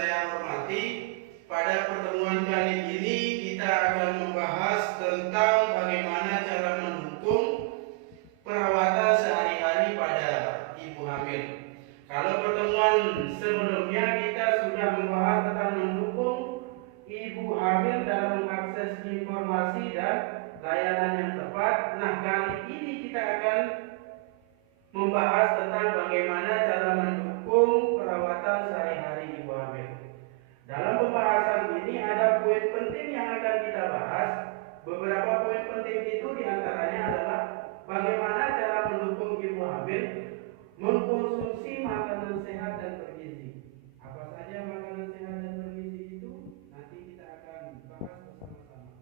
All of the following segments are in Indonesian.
saya hormati, pada pertemuan kali ini kita akan membahas tentang bagaimana cara mendukung perawatan sehari-hari pada ibu hamil. Kalau pertemuan sebelumnya kita sudah membahas tentang mendukung ibu hamil dalam mengakses informasi dan layanan yang tepat. Nah, kali ini kita akan membahas tentang bagaimana cara mendukung perawatan sehari-hari ibu hamil. Dalam pembahasan ini ada poin penting yang akan kita bahas. Beberapa poin penting itu diantaranya adalah bagaimana cara mendukung ibu hamil mengkonsumsi makanan sehat dan bergizi. Apa saja makanan sehat dan bergizi itu nanti kita akan bahas bersama-sama.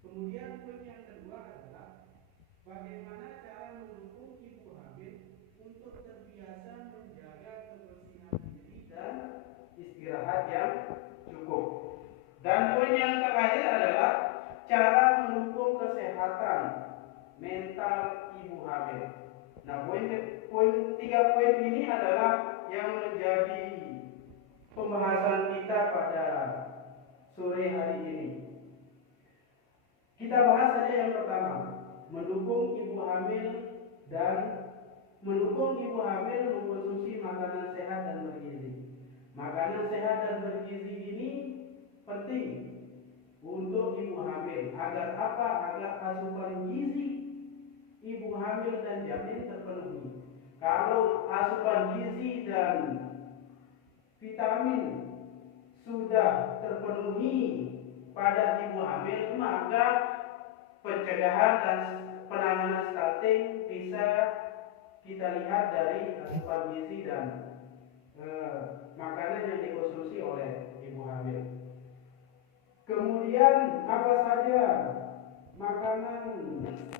Kemudian poin yang kedua adalah bagaimana cara mendukung ibu hamil untuk terbiasa menjaga kebersihan diri dan istirahat yang cukup. Dan poin yang terakhir adalah cara mendukung kesehatan mental ibu hamil. Nah, tiga poin ini adalah yang menjadi pembahasan kita pada sore hari ini. Kita bahas saja yang pertama, mendukung ibu hamil mengkonsumsi makanan sehat dan bergizi. Makanan sehat dan bergizi ini penting untuk ibu hamil. Agar apa? Agar asupan gizi ibu hamil dan janin terpenuhi. Kalau asupan gizi dan vitamin sudah terpenuhi pada ibu hamil, maka pencegahan dan penanganan stunting bisa kita lihat dari asupan gizi dan makanan yang dikonsumsi oleh ibu hamil. Kemudian apa saja makanan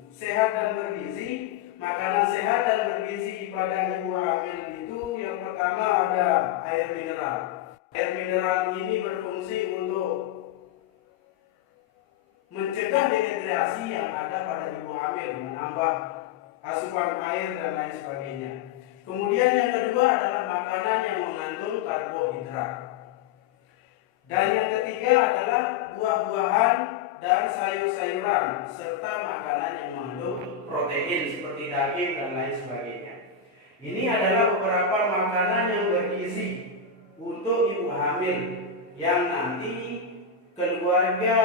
sehat dan bergizi? Makanan sehat dan bergizi pada ibu hamil itu yang pertama ada air mineral. Air mineral ini berfungsi untuk mencegah dehidrasi yang ada pada ibu hamil, menambah asupan air dan lain sebagainya. Kemudian yang kedua adalah makanan yang mengandung karbohidrat. Dan yang ketiga adalah buah-buahan dan sayur-sayuran serta makanan yang mengandung protein seperti daging dan lain sebagainya. Ini adalah beberapa makanan yang bergizi untuk ibu hamil yang nanti keluarga,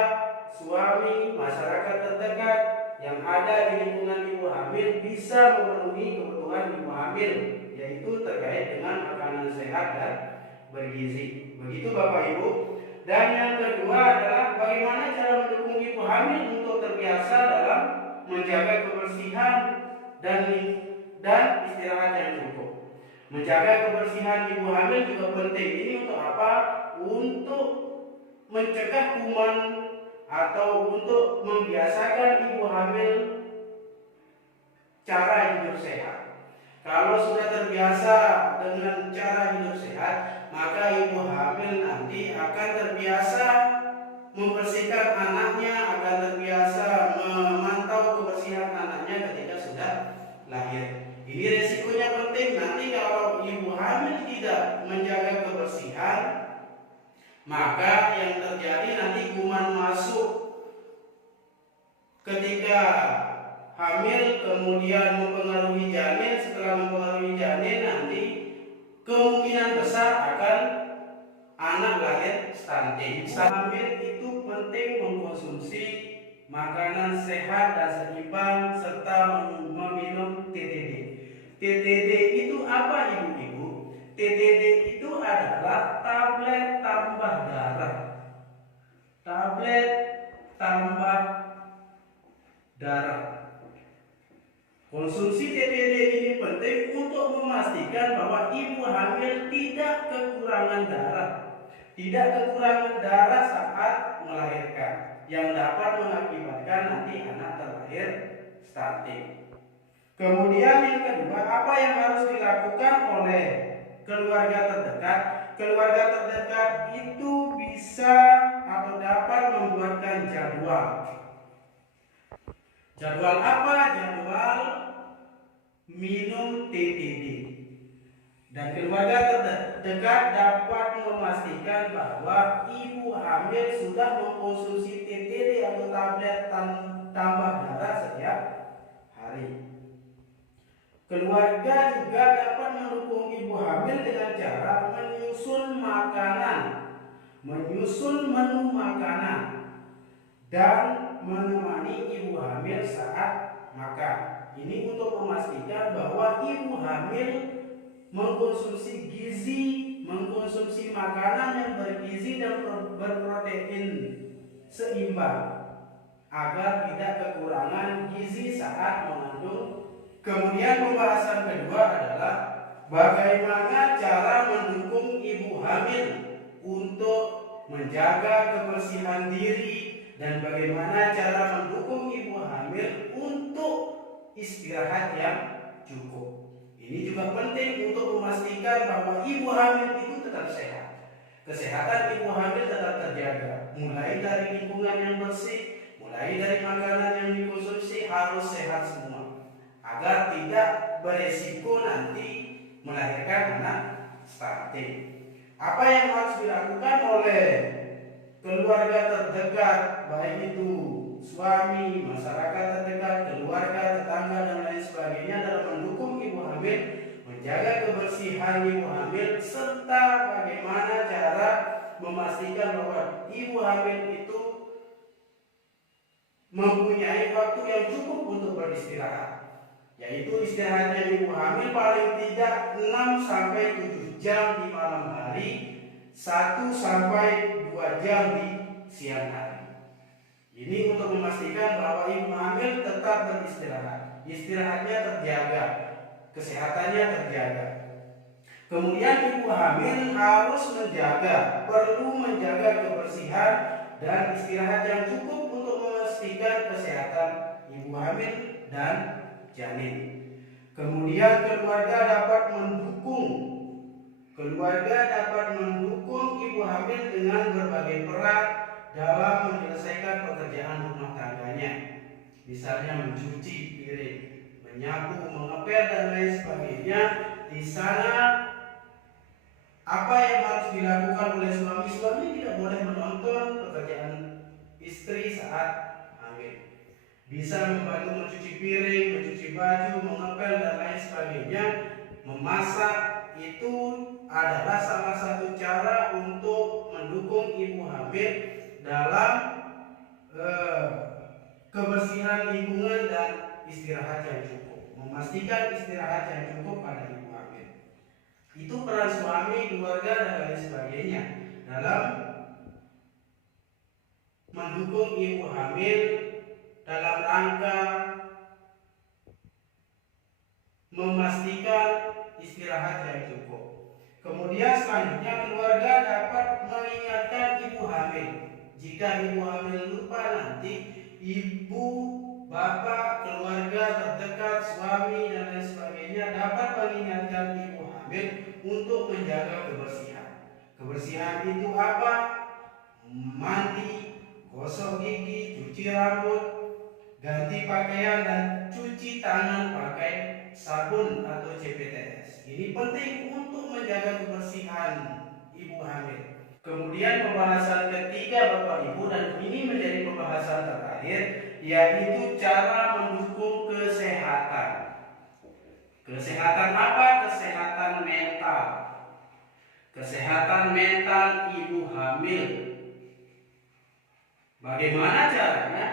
suami, masyarakat terdekat yang ada di lingkungan ibu hamil bisa memenuhi kebutuhan ibu hamil, yaitu terkait dengan makanan sehat dan bergizi. Begitu Bapak Ibu. Dan yang kedua adalah bagaimana cara mendukung ibu hamil untuk terbiasa dalam menjaga kebersihan dan istirahat yang cukup. Menjaga kebersihan ibu hamil juga penting. Ini untuk apa? Untuk mencegah kuman atau untuk membiasakan ibu hamil cara hidup sehat. Kalau sudah terbiasa dengan cara hidup sehat, maka ibu hamil nanti akan terbiasa membersihkan anaknya, akan terbiasa memantau kebersihan anaknya ketika sudah lahir. Ini resikonya penting. Nanti kalau ibu hamil tidak menjaga kebersihan, maka yang terjadi nanti kuman masuk ketika hamil, kemudian mempengaruhi janin. Setelah mempengaruhi janin, nanti kemungkinan besar akan anak lahir stunting. Hamil itu penting mengkonsumsi makanan sehat dan seimbang serta meminum TTD. TTD itu apa ibu-ibu? TTD itu adalah tablet tambah darah. Tablet tambah darah. Konsumsi TTD ini penting untuk memastikan bahwa ibu hamil tidak kekurangan darah. Tidak kekurangan darah saat melahirkan, yang dapat mengakibatkan nanti anak terlahir stunting. Kemudian yang kedua, apa yang harus dilakukan oleh keluarga terdekat? Keluarga terdekat itu bisa atau dapat membuatkan jadwal. Jadwal apa? Jadwal minum TTD. Dan keluarga terdekat dapat memastikan bahwa ibu hamil sudah mengkonsumsi TTD atau tablet tambah darah setiap hari. Keluarga juga dapat mendukung ibu hamil dengan cara menyusun menu makanan, dan menemani ibu hamil saat makan. Ini untuk memastikan bahwa ibu hamil mengkonsumsi makanan yang bergizi dan berprotein seimbang agar tidak kekurangan gizi saat mengandung. Kemudian pembahasan kedua adalah bagaimana cara mendukung ibu hamil untuk menjaga kebersihan diri dan bagaimana cara mendukung ibu hamil untuk istirahat yang cukup. Ini juga penting untuk memastikan bahwa ibu hamil itu tetap sehat. Kesehatan ibu hamil tetap terjaga, mulai dari lingkungan yang bersih, mulai dari makanan yang dikonsumsi harus sehat semua, agar tidak beresiko nanti melahirkan anak stunting. Apa yang harus dilakukan oleh keluarga terdekat, baik itu suami, masyarakat terdekat, keluarga, tetangga, dan lain sebagainya dalam mendukung ibu hamil, menjaga kebersihan ibu hamil, serta bagaimana cara memastikan bahwa ibu hamil itu mempunyai waktu yang cukup untuk beristirahat, yaitu istirahatnya ibu hamil paling tidak 6-7 jam di malam hari, 1-2 jam di siang hari. Ini untuk memastikan bahwa ibu hamil tetap beristirahat, istirahatnya terjaga, kesehatannya terjaga. Kemudian ibu hamil harus perlu menjaga kebersihan dan istirahat yang cukup untuk memastikan kesehatan ibu hamil dan janin. Kemudian keluarga dapat mendukung ibu hamil dengan berbagai peran dalam menyelesaikan pekerjaan rumah tangganya, misalnya mencuci piring, menyapu, mengepel, dan lain sebagainya. Di sana apa yang harus dilakukan oleh suami? Suami tidak boleh menonton pekerjaan istri saat hamil. Bisa membantu mencuci piring, mencuci baju, mengepel, dan lain sebagainya. Memasak itu adalah salah satu cara untuk mendukung ibu hamil dalam kebersihan lingkungan dan istirahat yang cukup. Memastikan istirahat yang cukup pada ibu hamil. Itu peran suami, keluarga, dan lain sebagainya dalam mendukung ibu hamil dalam rangka memastikan istirahat yang cukup. Kemudian selanjutnya keluarga dapat mengingatkan ibu hamil. Jika ibu hamil lupa, nanti ibu, bapak, keluarga terdekat, suami, dan lain sebagainya dapat mengingatkan ibu hamil untuk menjaga kebersihan. Kebersihan itu apa? Mandi, gosok gigi, cuci rambut, ganti pakaian, dan cuci tangan pakai sabun atau CPTS. Ini penting untuk menjaga kebersihan ibu hamil. Kemudian pembahasan ketiga Bapak Ibu, dan ini menjadi pembahasan terakhir, yaitu cara mendukung kesehatan. Kesehatan apa? Kesehatan mental. Kesehatan mental ibu hamil. Bagaimana caranya?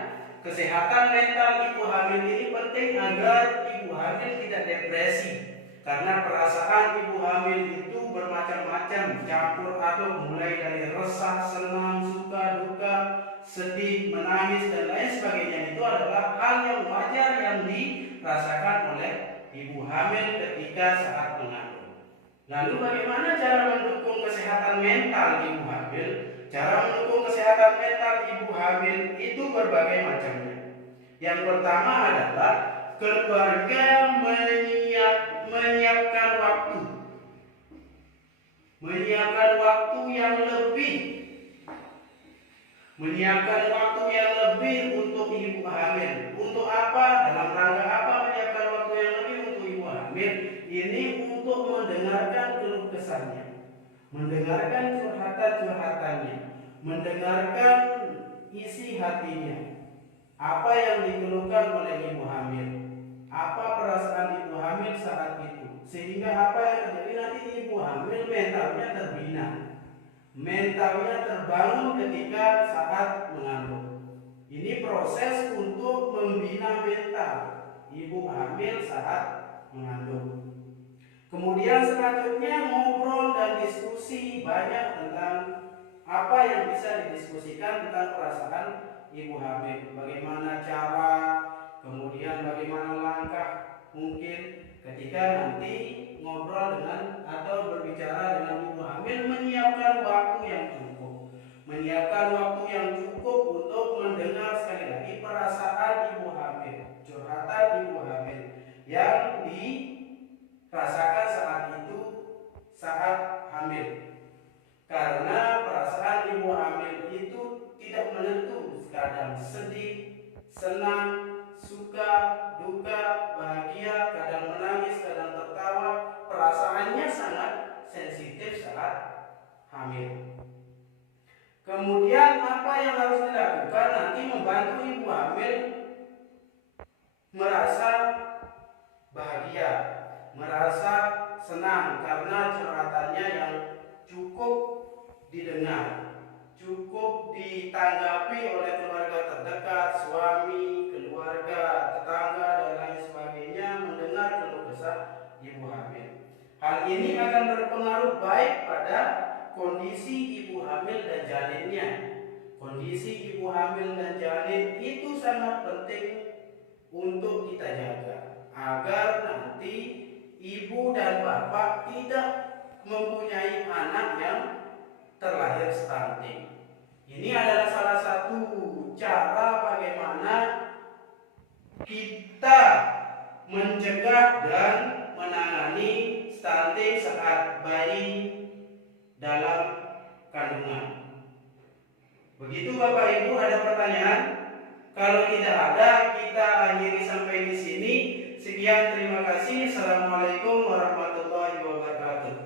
Kesehatan mental ibu hamil ini penting agar ibu hamil tidak depresi, karena perasaan ibu hamil itu bermacam-macam, campur aduk, mulai dari resah, senang, suka, duka, sedih, menangis, dan lain sebagainya. Itu adalah hal yang wajar yang dirasakan oleh ibu hamil ketika saat mengandung. Lalu bagaimana cara mendukung kesehatan mental ibu hamil? Cara mendukung kesehatan mental ibu hamil itu berbagai macamnya. Yang pertama adalah keluarga menyiapkan waktu yang lebih untuk ibu hamil. Untuk apa? Dalam rangka apa menyiapkan waktu yang lebih untuk ibu hamil? ini untuk mendengarkan keluh kesahnya, mendengarkan curhatan-curhatannya, mendengarkan isi hatinya, apa yang dikeluhkan oleh ibu hamil, apa perasaan ibu hamil saat itu, sehingga apa yang terjadi nanti ibu hamil mentalnya terbina, mentalnya terbangun ketika saat mengandung. Ini proses untuk membina mental ibu hamil saat mengandung. Kemudian selanjutnya ngobrol dan diskusi banyak tentang apa yang bisa didiskusikan tentang perasaan ibu hamil. Bagaimana cara, kemudian bagaimana langkah mungkin ketika nanti ngobrol dengan atau berbicara dengan ibu hamil, menyiapkan waktu yang cukup. Menyiapkan waktu yang cukup untuk mendengar sekali lagi perasaan ibu hamil, curhatan ibu hamil yang dirasakan saat itu, saat hamil. Karena perasaan ibu hamil itu tidak menentu, kadang sedih, senang, suka, duka, bahagia, kadang menangis, kadang tertawa. Perasaannya sangat sensitif saat hamil. Kemudian apa yang harus dilakukan? Nanti membantu ibu hamil merasa bahagia, merasa senang karena curhatannya yang cukup didengar, cukup ditanggapi oleh keluarga terdekat, suami, keluarga, tetangga, dan lain sebagainya, mendengar keluh kesah ibu hamil. Hal ini akan berpengaruh baik pada kondisi ibu hamil dan janinnya. Kondisi ibu hamil dan janin itu sangat penting untuk kita jaga agar nanti ibu dan bapak tidak mempunyai anak yang terlahir stunting. Ini adalah salah satu cara bagaimana kita mencegah dan menangani stunting saat bayi dalam kandungan. Begitu Bapak Ibu, ada pertanyaan? Kalau tidak ada, kita akhiri sampai di sini. Sekian, terima kasih. Assalamualaikum warahmatullahi wabarakatuh.